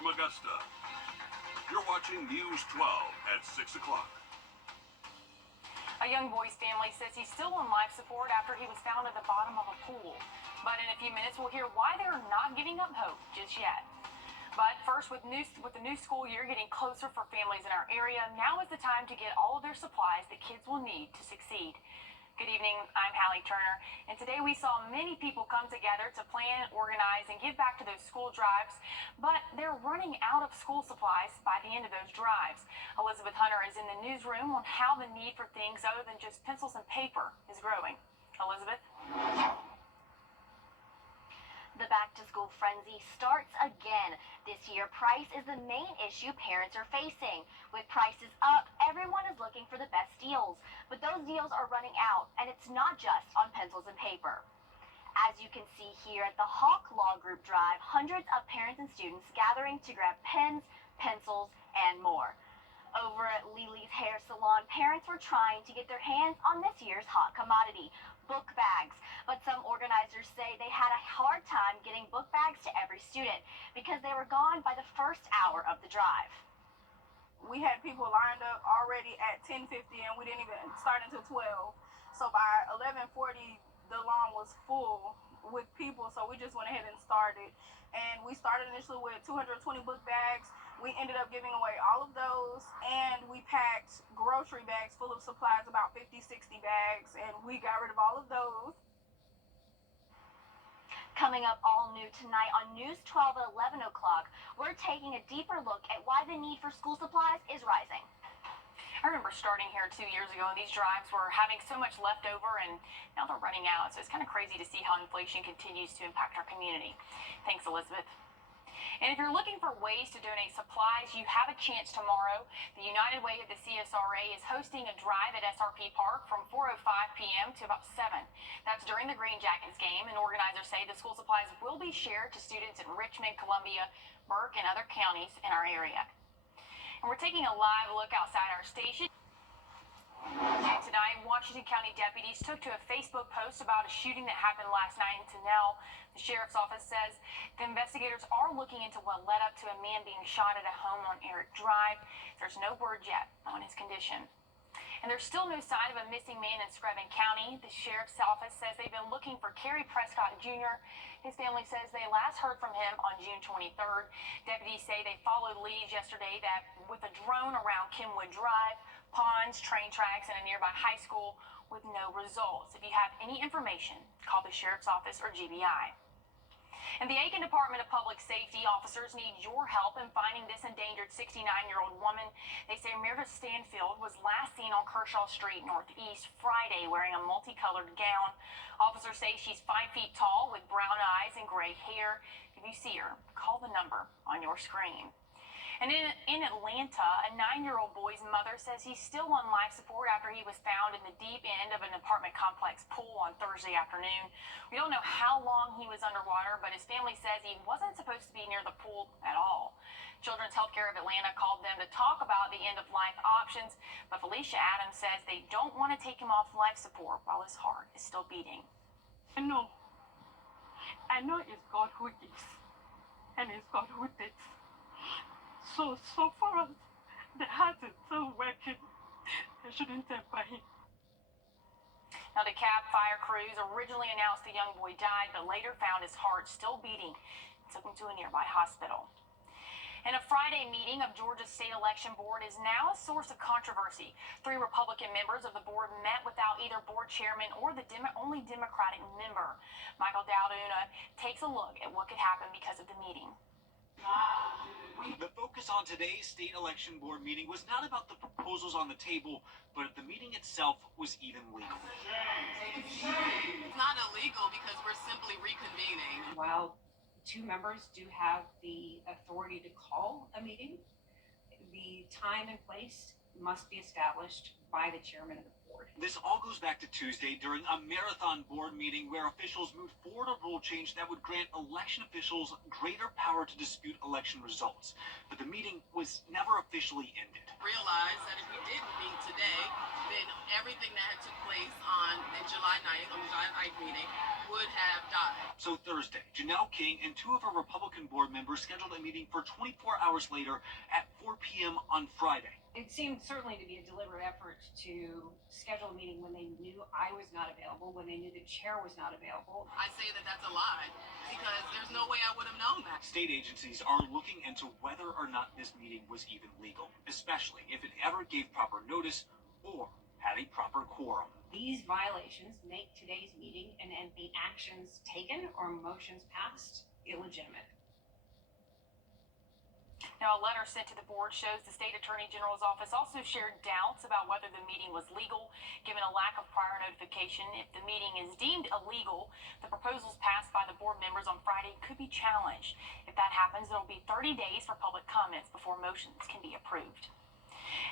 from Augusta. You're watching News 12 at 6 o'clock. A young boy's family says he's still on life support after he was found at the bottom of a pool. But in a few minutes, we'll hear why they're not giving up hope just yet. But first, with the new school year getting closer for families in our area, now is the time to get all of their supplies that kids will need to succeed. Good evening, I'm Hallie Turner, and today we saw many people come together to plan, organize, and give back to those school drives, but they're running out of school supplies by the end of those drives. Elizabeth Hunter is in the newsroom on how the need for things other than just pencils and paper is growing. Elizabeth? The back-to-school frenzy starts again. This year, price is the main issue parents are facing. With prices up, everyone is looking for the best deals. But those deals are running out, and it's not just on pencils and paper. As you can see here at the Hawk Law Group Drive, hundreds of parents and students gathering to grab pens, pencils, and more. Over at Lily's Hair Salon, parents were trying to get their hands on this year's hot commodity, book bags. But some organizers say they had a hard time getting book bags to every student because they were gone by the first hour of the drive. We had people lined up already at 10:50 and we didn't even start until 12. So by 11:40, the lawn was full with people, so we just went ahead and started. And we started initially with 220 book bags. We ended up giving away all of those, and we packed grocery bags full of supplies, about 50, 60 bags, and we got rid of all of those. Coming up all new tonight on News 12 at 11 o'clock, we're taking a deeper look at why the need for school supplies is rising. I remember starting here 2 years ago, and these drives were having so much left over, and now they're running out. So it's kind of crazy to see how inflation continues to impact our community. Thanks, Elizabeth. And if you're looking for ways to donate supplies, you have a chance tomorrow. The United Way of the CSRA is hosting a drive at SRP Park from 4:05 p.m. to about 7. That's during the Green Jackets game, and organizers say the school supplies will be shared to students in Richmond, Columbia, Burke, and other counties in our area. And we're taking a live look outside our station. And tonight, Washington County deputies took to a Facebook post about a shooting that happened last night in Tunnell. The sheriff's office says the investigators are looking into what led up to a man being shot at a home on Eric Drive. There's no word yet on his condition. And there's still no sign of a missing man in Screven County. The sheriff's office says they've been looking for Kerry Prescott Jr. His family says they last heard from him on June 23rd. Deputies say they followed leads yesterday that with a drone around Kenwood Drive, ponds, train tracks, and a nearby high school with no results. If you have any information, call the sheriff's office or GBI. And the Aiken Department of Public Safety officers need your help in finding this endangered 69-year-old woman. They say Meredith Stanfield was last seen on Kershaw Street Northeast Friday wearing a multicolored gown. Officers say she's 5 feet tall with brown eyes and gray hair. If you see her, call the number on your screen. And in Atlanta, a 9-year-old boy's mother says he's still on life support after he was found in the deep end of an apartment complex pool on Thursday afternoon. We don't know how long he was underwater, but his family says he wasn't supposed to be near the pool at all. Children's Healthcare of Atlanta called them to talk about the end-of-life options, but Felicia Adams says they don't want to take him off life support while his heart is still beating. I know it's God who gives, and it's God who takes. So for us, the heart is still working. I shouldn't temper him. Now, the CAB fire crews originally announced the young boy died, but later found his heart still beating and took him to a nearby hospital. And a Friday meeting of Georgia's state election board is now a source of controversy. 3 Republican members of the board met without either board chairman or the only Democratic member. Michael Dowduna takes a look at what could happen because of the meeting. The focus on today's state election board meeting was not about the proposals on the table, but if the meeting itself was even legal. It's not illegal because we're simply reconvening. While 2 members do have the authority to call a meeting, the time and place must be established by the chairman of the board. This all goes back to Tuesday during a marathon board meeting where officials moved forward a rule change that would grant election officials greater power to dispute election results. But the meeting was never officially ended. Realize that if we didn't meet today, then everything that had took place on July 9th, on the July 9th meeting, would have died. So Thursday, Janelle King and two of her Republican board members scheduled a meeting for 24 hours later at 4 p.m. on Friday. It seemed certainly to be a deliberate effort to schedule a meeting when they knew I was not available, when they knew the chair was not available. I say that that's a lie because there's no way I would have known that. State agencies are looking into whether or not this meeting was even legal, especially if it ever gave proper notice or had a proper quorum. These violations make today's meeting and the actions taken or motions passed illegitimate. Now, a letter sent to the board shows the state attorney general's office also shared doubts about whether the meeting was legal, given a lack of prior notification. If the meeting is deemed illegal, the proposals passed by the board members on Friday could be challenged. If that happens, there will be 30 days for public comments before motions can be approved.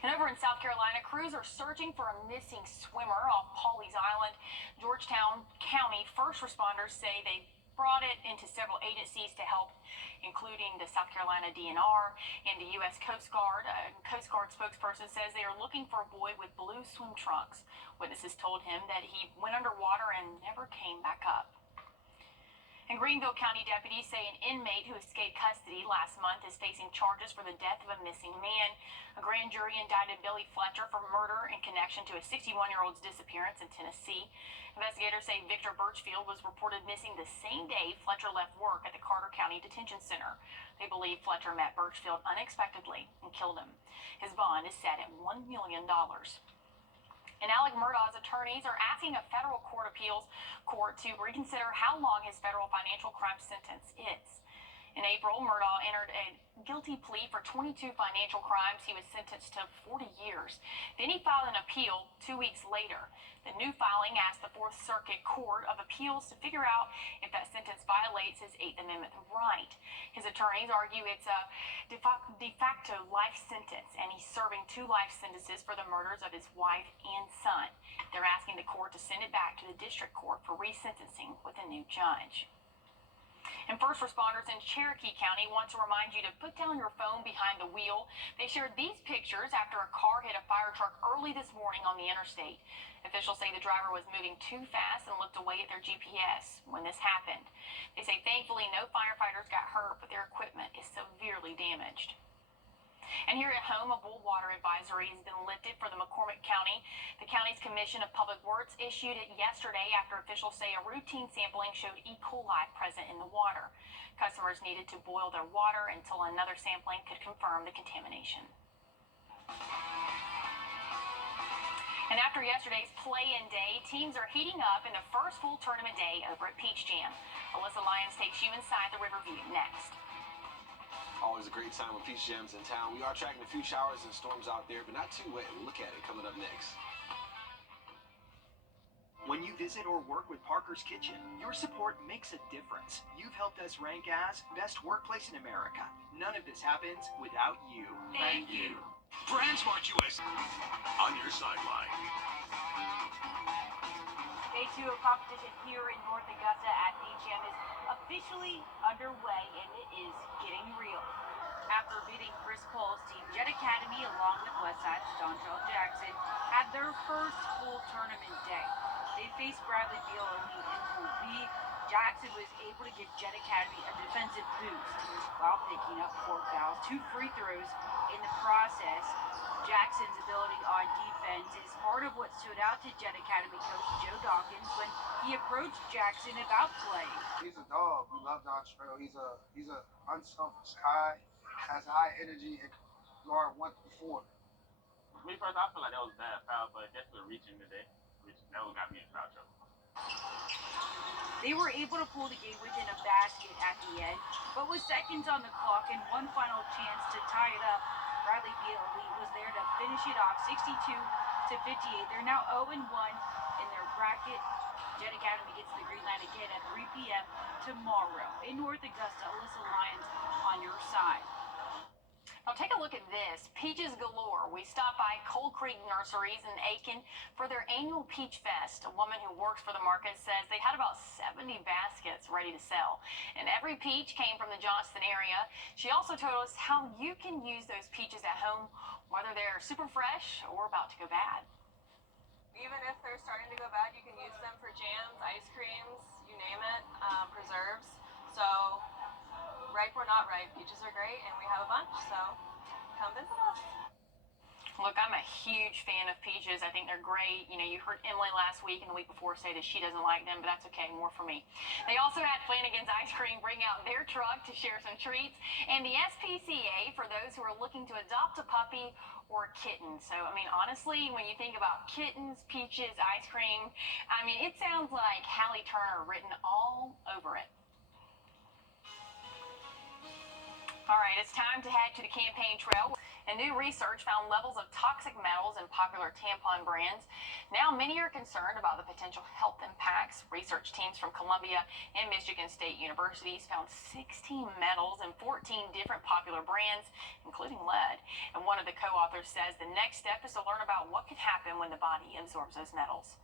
And over in South Carolina, crews are searching for a missing swimmer off Pawleys Island. Georgetown County first responders say they brought it into several agencies to help, including the South Carolina DNR and the U.S. Coast Guard. A Coast Guard spokesperson says they are looking for a boy with blue swim trunks. Witnesses told him that he went underwater and never came back up. And Greenville County deputies say an inmate who escaped custody last month is facing charges for the death of a missing man. A grand jury indicted Billy Fletcher for murder in connection to a 61-year-old's disappearance in Tennessee. Investigators say Victor Birchfield was reported missing the same day Fletcher left work at the Carter County Detention Center. They believe Fletcher met Birchfield unexpectedly and killed him. His bond is set at $1 million. And Alec Murdaugh's attorneys are asking a federal court appeals court to reconsider how long his federal financial crime sentence is. In April, Murdaugh entered a guilty plea for 22 financial crimes. He was sentenced to 40 years. Then he filed an appeal 2 weeks later. The new filing asked the Fourth Circuit Court of Appeals to figure out if that sentence violates his Eighth Amendment right. His attorneys argue it's a de facto life sentence, and he's serving 2 life sentences for the murders of his wife and son. They're asking the court to send it back to the district court for resentencing with a new judge. And first responders in Cherokee County want to remind you to put down your phone behind the wheel. They shared these pictures after a car hit a fire truck early this morning on the interstate. Officials say the driver was moving too fast and looked away at their GPS when this happened. They say thankfully no firefighters got hurt, but their equipment is severely damaged. And here at home, a bull water advisory has been lifted for the McCormick County. The county's Commission of Public Works issued it yesterday after officials say a routine sampling showed E. coli present in the water. Customers needed to boil their water until another sampling could confirm the contamination. And after yesterday's play-in day, teams are heating up in the first full tournament day over at Peach Jam. Alyssa Lyons takes you inside the Riverview next. Always a great time when Peach Jam's in town. We are tracking a few showers and storms out there, but not too wet. Look at it coming up next. When you visit or work with Parker's Kitchen, your support makes a difference. You've helped us rank as Best Workplace in America. None of this happens without you. Thank you. Brandsmart US on your sideline. Day 2 of competition here in North Augusta at Peach Jam is officially underway, and it is getting real. After beating Chris Cole's team, Jet Academy, along with Westside's Dontrell Jackson, had their first full tournament day. They faced Bradley Beal only in Pool B. Jackson was able to give Jet Academy a defensive boost while picking up 4 fouls, 2 free throws in the process. Jackson's ability on defense is part of what stood out to Jet Academy coach Joe Dawkins when he approached Jackson about play. He's a dog. We love Dontrell. He's a unselfish guy, has high energy, and guard 1 through 4. Me first, I feel like that was a bad foul, but definitely reaching today, which that one got me in foul trouble. They were able to pull the game within a basket at the end, but with seconds on the clock and one final chance to tie it up, Bradley Beal was there to finish it off 62-58. They're now 0-1 in their bracket. Jet Academy gets the green light again at 3 p.m. tomorrow. In North Augusta, Alyssa Lyons on your side. Now take a look at this. Peaches galore. We stopped by Cold Creek Nurseries in Aiken for their annual Peach Fest. A woman who works for the market says they had about 70 baskets ready to sell. And every peach came from the Johnston area. She also told us how you can use those peaches at home, whether they're super fresh or about to go bad. Even if they're starting to go bad, you can use them for jams, ice creams, you name it, preserves. So, ripe or not ripe, peaches are great, and we have a bunch, so come visit us. Look, I'm a huge fan of peaches. I think they're great. You know, you heard Emily last week and the week before say that she doesn't like them, but that's okay, more for me. They also had Flanagan's Ice Cream bring out their truck to share some treats, and the SPCA for those who are looking to adopt a puppy or a kitten. So, I mean, honestly, when you think about kittens, peaches, ice cream, I mean, it sounds like Hallie Turner written all over it. All right, it's time to head to the campaign trail. And new research found levels of toxic metals in popular tampon brands. Now, many are concerned about the potential health impacts. Research teams from Columbia and Michigan State Universities found 16 metals in 14 different popular brands, including lead. And one of the co-authors says the next step is to learn about what could happen when the body absorbs those metals.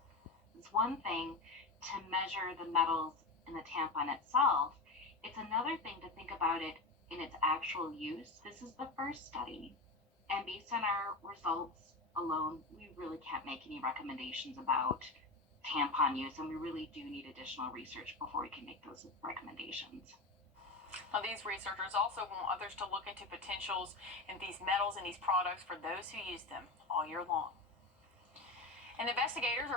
It's one thing to measure the metals in the tampon itself. It's another thing to think about it in its actual use. This is the first study. And based on our results alone, we really can't make any recommendations about tampon use, and we really do need additional research before we can make those recommendations. Now, these researchers also want others to look into potentials in these metals and these products for those who use them all year long. And investigators are